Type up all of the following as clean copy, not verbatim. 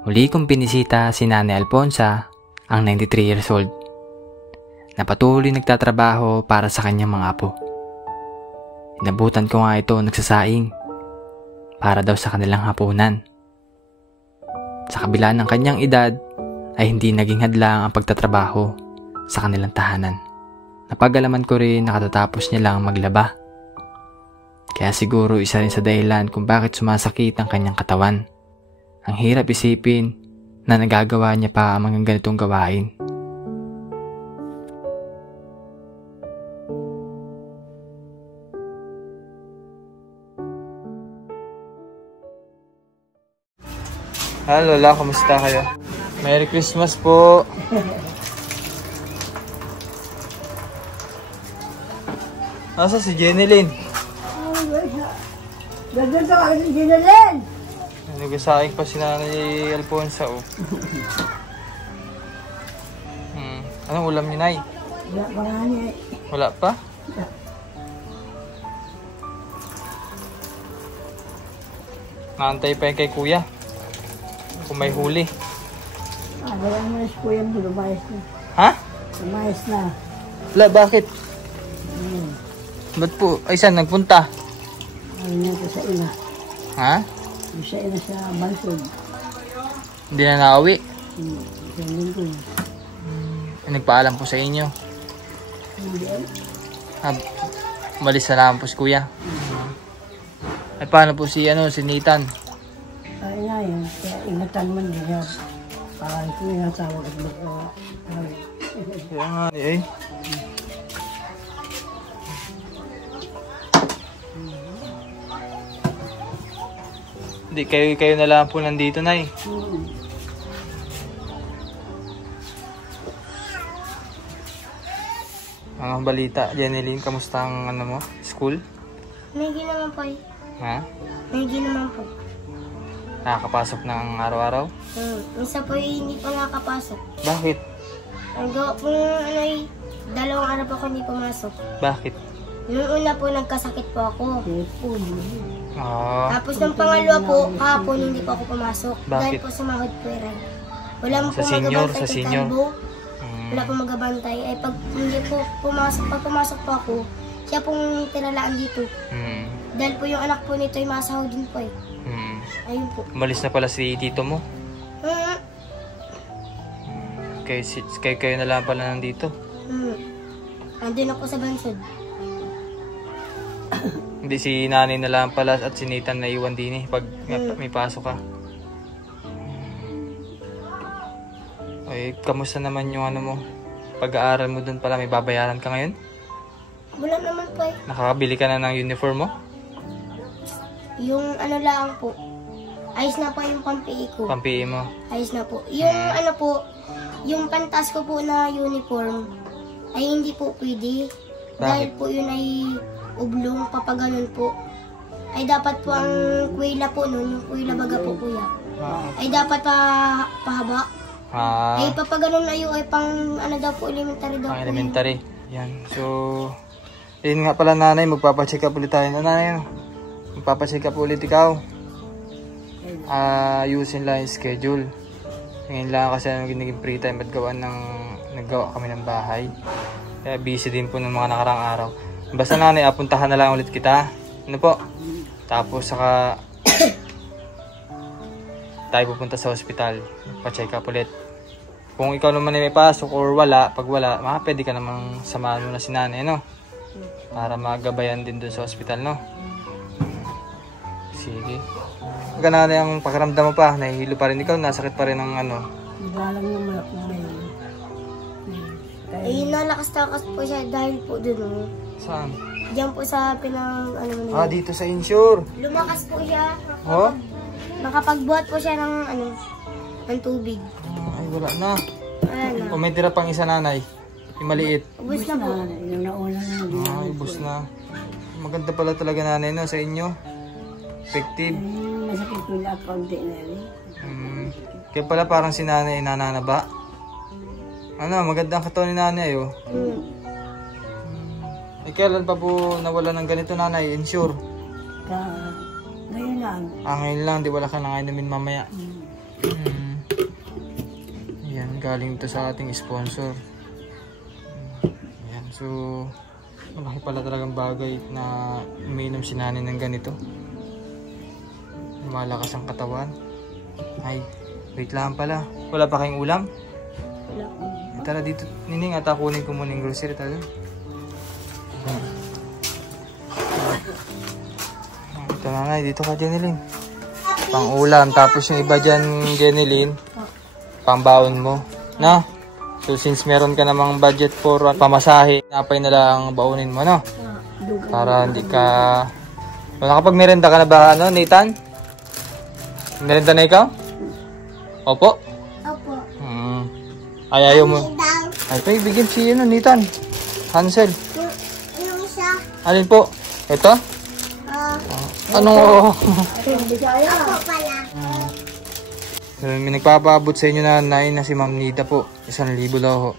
Muli kong binisita si Nanay Alfonsa, ang 93 years old, na patuloy nagtatrabaho para sa kanyang mga apo. Inabutan ko nga ito nagsasaing para daw sa kanilang hapunan. Sa kabila ng kanyang edad ay hindi naging hadlang ang pagtatrabaho sa kanilang tahanan. Napag-alaman ko rin na katatapos niya lang maglaba. Kaya siguro isa rin sa dahilan kung bakit sumasakit ang kanyang katawan. Ang hirap isipin na nagagawa niya pa ang mga ganitong gawain. Hello, Lola. Kamusta kayo? Merry Christmas po. Nasa si Jenilyn? Ganda sa akin si Jenilyn! Nagasaing pa si Nanay Alfonsa, oh. Anong ulam niyo, Nay? Wala pa nga niya. Wala pa? Naantay pa yan kay Kuya. Kung may huli. Wala mo na si Kuya mo, lumayas na. Ha? Lumayas na. Wala, bakit? Ba't po? Ay, saan nagpunta? Ano niya ko sa ina. Ha? Sa ina sa Bansod. Hindi na nauwi? Sa linggo. Nagpaalam po sa inyo. Hindi ay. Malis na lang po si Kuya. Ay, paano po si Nathan? Ay nga yun. Kaya ingatan man din siya. Para ito yung natawag at magkawa. Kaya nga eh. Hindi, kayo na lang po nandito, Nay. Ang balita, Jenilyn, kamusta ang school? Maigi naman po. Ha? Maigi naman po. Nakakapasok ng araw-araw? Minsan po hindi pa nakakapasok. Bakit? Ang gawa po ay 2 araw po ako hindi pumasok. Bakit? Noong una po nagkasakit po ako. Ah, Tapos ng pangalawa po, kahapon hindi po ako pumasok. Bakit? Dahil po sumahod po rin. Wala mo Sa po senior, magabantay sa kay senior. Kalbo. Wala po magabantay. Ay pag hindi po pumasok, pag pumasok po ako, siya pong tinalaan dito. Dahil po yung anak po nito ay masahod din po eh. Ayun po. Umalis na pala si tito mo. Kayo na lang pala nandito. Andun ako sa Bansod. Hindi, si nanay na lang pala at si Nathan na iwan din eh pag may pasok ka. Ay, kamusta naman yung mo? Pag-aaral mo dun pala, may babayaran ka ngayon? Wala naman po eh. Nakakabili ka na ng uniform mo? Yung lang po. Ayos na po yung pampi ko. Pampi mo? Ayos na po. Yung po, yung pantas ko po na uniform ay hindi po pwede. Dahil po yun ay ublong, papaganon po. Ay dapat po ang kuwila po nun, yung kuwila baga po kuya. Ay dapat pahaba. Ay papaganon na yun ay pang daw po, elementary daw po. Elementary. Yan. So, yun nga pala nanay, magpapacheck up ulit tayo. Nanay, magpapacheck up ulit ikaw. Ayusin lang yung schedule. Ngayon lang kasi naging free time at naggawa kami ng bahay. Kaya busy din po ng mga nakarang araw. Basta nanay, apuntahan na lang ulit kita. Ano po? Tapos saka tayo pupunta sa hospital. Pa-check up ulit. Kung ikaw naman ay may pasok or wala, pag wala, pwede ka namang samahan mo na si nanay, no? Para magabayan din dun sa hospital, no? Sige. Pagka nanay ang pakiramdam mo pa, nahihilo pa rin ikaw, nasakit pa rin ang Galang naman ako ngayon. Ay nalakas-takas po siya dahil po dun. Saan? Diyan po sa Dito sa insure. Lumakas po siya. Oh? Nakapagbuhat po siya ng ng tubig. Ay, wala na. Wala na. O may tira pang isa nanay. Yung maliit. Ubus na po. Yung nauna na. Ubus na. Maganda pala talaga nanay, no, sa inyo. Effective. Masakit ko na kaunti na rin. Kaya pala parang si nanay nananaba. Magandang katawan ni nanay, oh. Kailan pa po nawala ng ganito nanay? Insure? Ngayon lang. Ngayon lang, di wala ka nang inumin mamaya. galing to sa ating sponsor. Ayan, so malaki pala talagang bagay na uminom si nanay ng ganito. Malakas ang katawan. Ay, wait lang pala. Wala pa kayong ulam? Wala ko. Tara dito, Nining, at kunin ko muna yung grocery talaga. Ito nanay, dito ka Jenilyn. Pang ulam, tapos yung iba dyan Jenilyn, pang baon mo. No? So since meron ka namang budget for pamasahe, napay na lang baunin mo, no? Para hindi ka... Nakapag-merenda ka na ba, ano, Nathan? Merenda na ikaw? Opo? Opo. Ay, ayaw mo. Ay, ito, ibigin si, ano, Nathan. Hansel. Yung isa. Alin po? Ito? Anong oo? Opo pala. May nagpapaabot sa inyo na nanay na si Ma'am Nida po. 1,000 daw ho.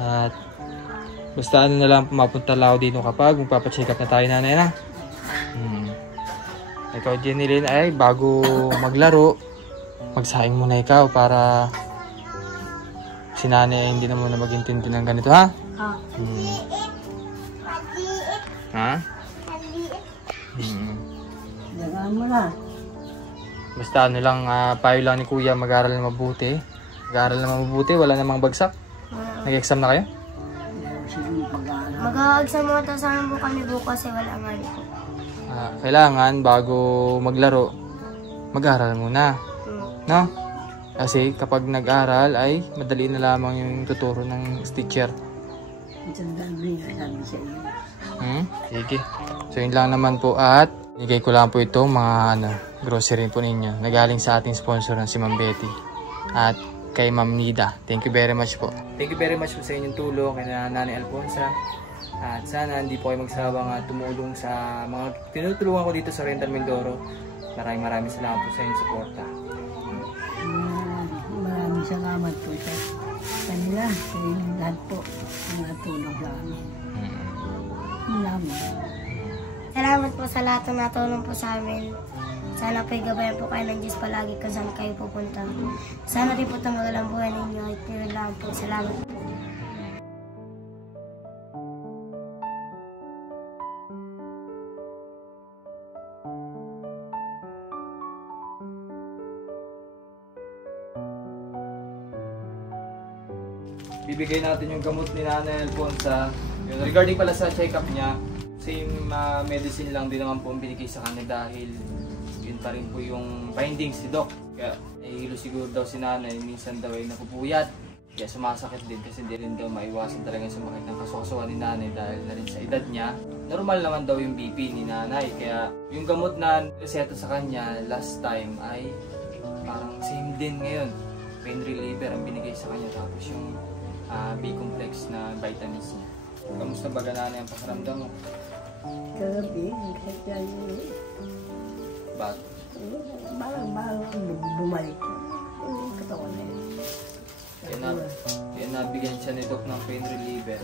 At basta ano na lang pumapunta lang ako dito kapag magpapacheck up na tayo nanay na. Ikaw Jenilyn ay bago maglaro, magsaing muna ikaw para si nanay hindi na muna magintindi ng ganito ha? Ha? Dagaan mo na. Basta ano lang, payo lang ni Kuya, mag-aaral na mabuti. Mag-aaral na mabuti, wala namang bagsak. Nag-exam na kayo? Sige, pag-aaral. Mag-exam mo ito sa amin po kami bukas eh, wala nga po. Kailangan bago maglaro, mag-aaral muna. No? Kasi kapag nag-aaral ay madali na lamang yung tuturo ng teacher. Isang dami nga sabi sa iyo. Sige. So yun lang naman po at bigay ko lang po ito mga grocery po ninyo. Nagaling sa ating sponsor na si Ma'am Betty at kay Ma'am Nida. Thank you very much po. Thank you very much po sa inyong tulong kay Nanay Alfonsa. At sana hindi po kayo magsawang tumulong sa mga tinutulungan ko dito sa Oriental Mindoro. Maraming salamat po sa inyong suporta. Maraming salamat po sa kanila, sa inyong lahat po, mga tulong sa amin. Salamat po sa lahat ng natulong po sa amin. Sana po'y gabayan po kayo ng Diyos palagi kung saan kayo pupunta. Sana rin po tumagal ang buhay ninyo. Ito lang po. Salamat po. Bibigay natin yung gamot ni Nanay Alfonsa. Regarding pala sa check-up niya, same medicine lang din naman po ang binigay sa kanya dahil yun pa rin po yung findings ni Doc. Kaya nahihilo siguro daw si nanay, minsan daw ay napupuyat. Kaya sumasakit din kasi hindi rin daw maiwasan talaga sumakit ng kasukasuan ni nanay dahil na rin sa edad niya. Normal naman daw yung BP ni nanay. Kaya yung gamot na reseta sa kanya last time ay parang same din ngayon. Pain reliever ang binigay sa kanya tapos yung B-complex na vitamins niya. Kamusta ba nanay ang pakiramdam mo? Kagabi, kaya Ba't? balang bumalik. Katawan na yun. Kaya nabigyan siya ni Doc ng pain reliever.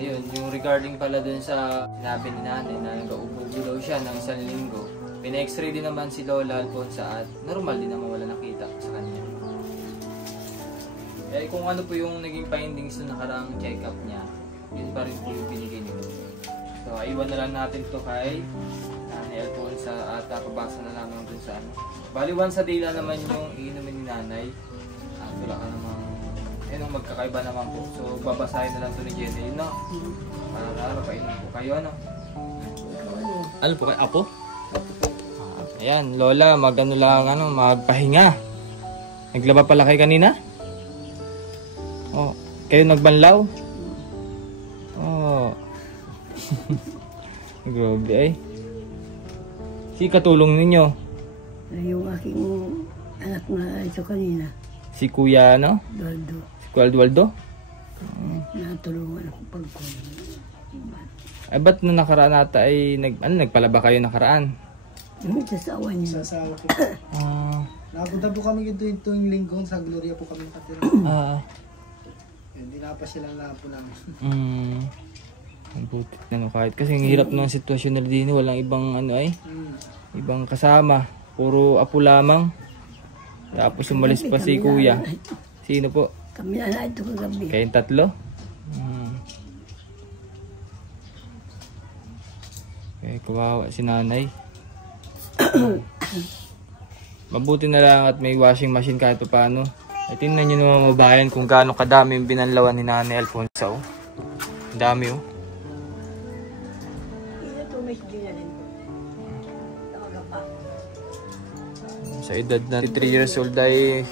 Ayun, yung regarding pala dun sa sinabi ni nanay na nag-uubo daw siya ng 1 linggo. Pina-x-ray din naman si Lola Alfonsa at normal din naman wala nakita sa kanya. Eh kung ano po yung naging findings na nakaraang check-up niya, yun pa rin po yung binigay nito. So iwan na lang natin to kay Nanay Alfonsa at papabasa na lamang dun sa ano. Bali once a day lang naman yung iinumin ni nanay. At wala ka namang, yun magkakaiba naman po. So babasahin na lang to ni Jenny, no? Para mapainom po kayo, no? Ano po kayo? Apo? Ayan, Lola, magano lang, magpahinga. Naglaba pala kayo kanina? Oh, kayo nagbanlaw? Oh. Grabe ay. Si katulong ninyo? Yung aking anak na ito kanina, Si Kuya, Doldo, Si Kuya Eduardo? natulungan ako pagkuhan. Ay, ba't nung nakaraan nata ay nagpalaba kayo nakaraan? Yung sasawa niya. Sasawa po. Ah, Napunta po kami dito yung linggo sa Gloria po kami katira. Hindi na pa sila lang po namin. Ang butit na kahit kasi ang hirap ng sitwasyon na din, walang ibang ay. ibang kasama. Puro apo lamang. Tapos umalis pa si kuya. Sino po? Kami na ito kagabi. Kayong tatlo? Okay, kawawa si nanay. Mabuti na lang at may washing machine kahit pa paano. Ay, tingnan nyo naman mga bayan kung gaano kadami yung binanlawan ni Nanay Alfonsa. Oh. Ang dami oh. Sa edad na 3 years old ay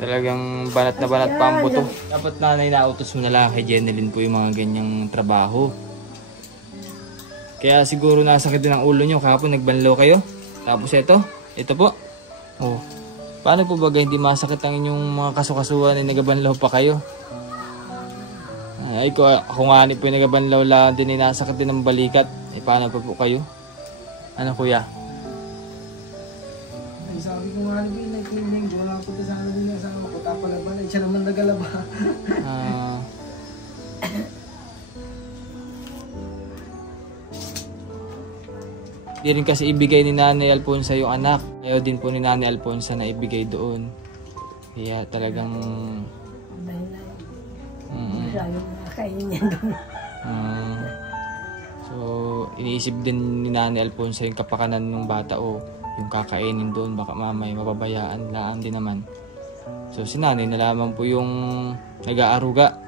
talagang banat na banat pa ang buto. Dapat nanay nautos mo na lang kay Jeneline po yung mga ganyang trabaho. Kaya siguro nasakit din ang ulo nyo. Kahapon nagbanlaw kayo. Tapos ito po. Oh. Paano po ba hindi masakit ang inyong mga kasukasuan ay nagabanlaw pa kayo? Ay, ako nga po yung nagabanlaw lang din, nasakit din ng balikat. Eh, paano pa po kayo? Ano kuya? Ay, sabi ko nga rin, nagkiling ko, wala po sa ano din yung asawa ko, tapalaban, ay siya naman nagalaba. Di rin kasi ibigay ni Nanay Alfonsa yung anak. Ayaw din po ni Nanay Alfonsa na ibigay doon. Kaya talagang... So, iniisip din ni Nanay Alfonsa yung kapakanan ng bata o yung kakainin doon. Baka mamay mapabayaan laan din naman. So, si Nanay na lamang po yung nag-aaruga.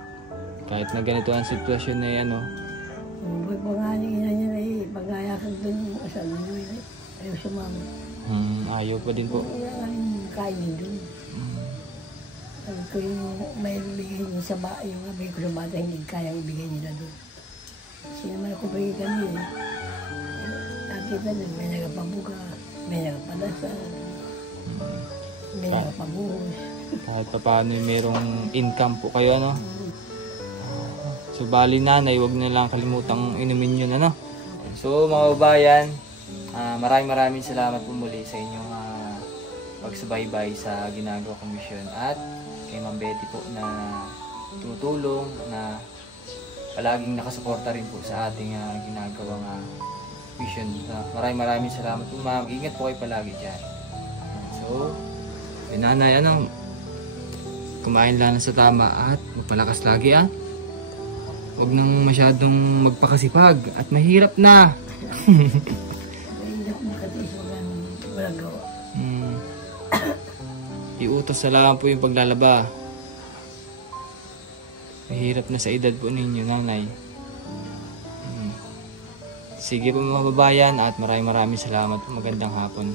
Kahit na ganito ang sitwasyon na yan, Pag-ayakan doon yung kasama nyo, ayaw sumama. Ayaw pa din po. Kainin doon. Sabi ko yung may bigay nyo sa yung abay ko sa bata, hindi kayang ibigay nila doon. Kasi naman ako bigay kami nakita doon, may nagapabuka, may nagapadasa, may nagapabuhos. Kahit pa paano merong income po kayo, ano? So, bali nanay, huwag na lang kalimutang inumin yun, ano? So mga babayan, maraming salamat po muli sa inyong pagsubaybay sa ginagawa kong mission at kay Ma'am Betty po na tutulong na palaging nakasuporta rin po sa ating ginagawang mission. Maraming salamat po ma'am. Ingat po kayo palagi dyan. So, nanay, kumain lang sa tama at magpalakas lagi Huwag nang masyadong magpakasipag at mahirap na. Iutos na lang po yung paglalaba. Mahirap na sa edad po ninyo, nanay. Sige po mga babayan at maraming salamat po. Magandang hapon.